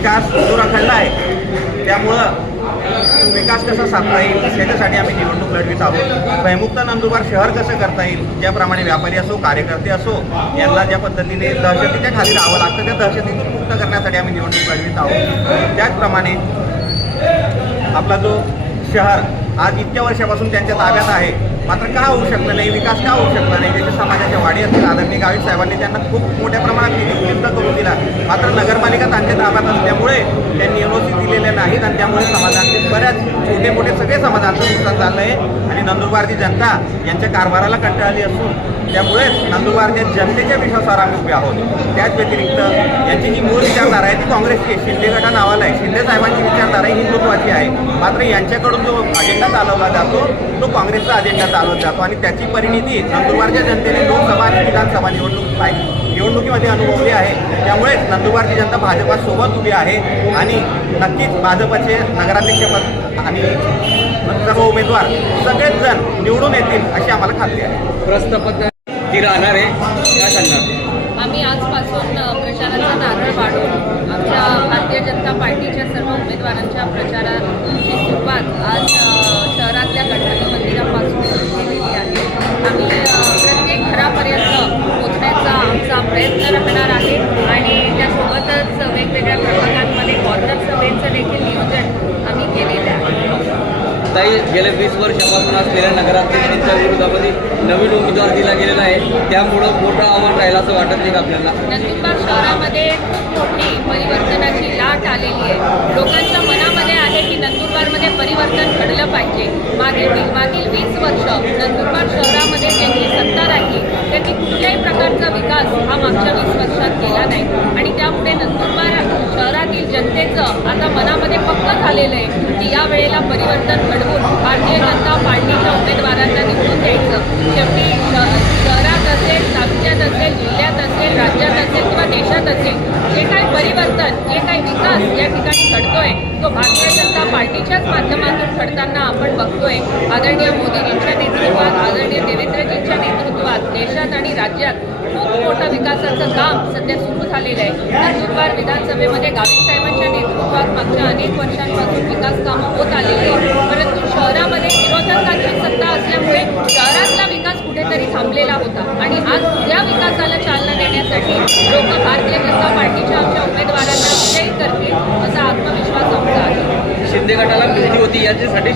विकास जो रखडला आहे, त्यामुळं विकास कसा साधता येईल त्याच्यासाठी आम्ही निवडणूक लढवीत आहोत. भयमुक्त नंदुरबार शहर कसं करता येईल, ज्याप्रमाणे व्यापारी असो, कार्यकर्ते असो, यांना ज्या पद्धतीने दहशतीच्या खाली राहावं लागतं, त्या दहशतीतून मुक्त करण्यासाठी आम्ही निवडणूक लढवीत आहोत. त्याचप्रमाणे आपला जो शहर आज इतक्या वर्षापासून त्यांच्या ताब्यात आहे, मात्र का होऊ शकलं नाही, विकास का होऊ शकला नाही, त्याच्या समाजाच्या वाढी असतील. आदरणीय गावित साहेबांनी त्यांना खूप मोठ्या प्रमाणात निधी उपलब्ध करून दिला, मात्र नगरपालिका त्यांच्या ताब्यात असल्यामुळे त्यांनी एनओसी दिलेल्या नाहीत आणि त्यामुळे समाजातील बऱ्याच छोटे मोठे सगळे समाजांचं नुकसान झालं आहे आणि नंदुरबारची जनता यांच्या कारभाराला कंटाळली असून त्यामुळेच नंदुरबारच्या जनतेच्या विश्वासावर आम्ही उभे आहोत. त्याच व्यतिरिक्त यांची जी मूळ विचारधारा आहे ती काँग्रेसची शिंदे गटा नावाला आहे. शिंदे साहेबांची विचारधारा ही हिंदुत्वाची आहे, मात्र यांच्याकडून जो अजेंडा चालवला जातो तो काँग्रेसचा अजेंडा चालवला जातो आणि त्याची परिणिती नंदुरबारच्या जनतेने लोकसभा आणि विधानसभा निवडणुकीमध्ये अनुभवली आहे. त्यामुळे नंदुरबारची जनता भाजपासोबत उभी आहे आणि नक्कीच भाजपचे नगराध्यक्षपद आणि सर्व उमेदवार सगळेच जण निवडून येतील अशी आम्हाला खात्री आहे. प्रस्थापना ती राहणार आहे, काय सांगणार? आम्ही आजपासून प्रचाराचा नारळ वाढवून आमच्या भारतीय जनता पार्टीच्या सर्व उमेदवारांच्या प्रचाराची सुरुवात आज शहरातल्या गणपती मंदिरापासून सुरू केलेली आहे. आम्ही प्रत्येक घरापर्यंत पोहोचण्याचा आमचा प्रयत्न राहणार आहे आणि त्यासोबतच वेगवेगळ्या प्रभागांमध्ये कॉर्नर सभेचं देखील नियोजन आम्ही केलेलं आहे. ताई, गेल्या 20 वर्षापासून असलेल्या नगराध्यक्षांच्या विरोधामध्ये नवीन उमेदवार दिला गेलेला आहे, त्यामुळं मोठं आव्हान राहिलं असं वाटत नाही का आपल्याला? नंदुरबार शहरामध्ये खूप मोठी परिवर्तनाची लाट आलेली आहे. लोकांच्या मनामध्ये आहे की नंदुरबारमध्ये परिवर्तन घडलं पाहिजे. मागील 20 वर्ष नंदुरबार शहरामध्ये ज्यांची सत्ता राहिली त्यांनी कुठल्याही प्रकारचा विकास हा मागच्या 20 वर्षात केला नाही आणि त्यामुळे नंदुरबार शहरातील जनतेचं आता मनामध्ये पक्क झालेलं आहे की या वेळेला परिवर्तन घडवून भारतीय जनता पार्टीच्या उमेदवारांना निवडून द्यायचं. शेवटी शहरात असेल, तालुक्यात असेल, जिल्ह्यात असेल, राज्यात असेल किंवा देशात असेल, जे काही परिवर्तन, जे काही विकास या ठिकाणी घडतोय तो भारतीय जनता पार्टीच्याच माध्यमातून घडताना आपण बघतोय. आदरणीय मोदीजींच्या नेतृत्वात, आदरणीय देवेंद्रजींच्या नेतृत्वात देशात आणि राज्यात खूप मोठं विकासाचं काम सध्या सुरू झालेलं आहे. नंदुरबार विधानसभेमध्ये गावित साहेबांच्या नेतृत्वात मागच्या अनेक वर्षांपासून विकास कामं होत आलेली आहे, परंतु शहरामध्ये विरोधकांची सत्ता असल्यामुळे शहरातला विकास कुठेतरी थांबलेला होता आणि आज या विकासाला चालना देण्यासाठी लोक भारतीय जनता पार्टीच्या आमच्या उमेदवारांना विजयी करतील असा आत्मविश्वास आमचा आहे. शिंदे गटाला भीती होती, याच्यासाठी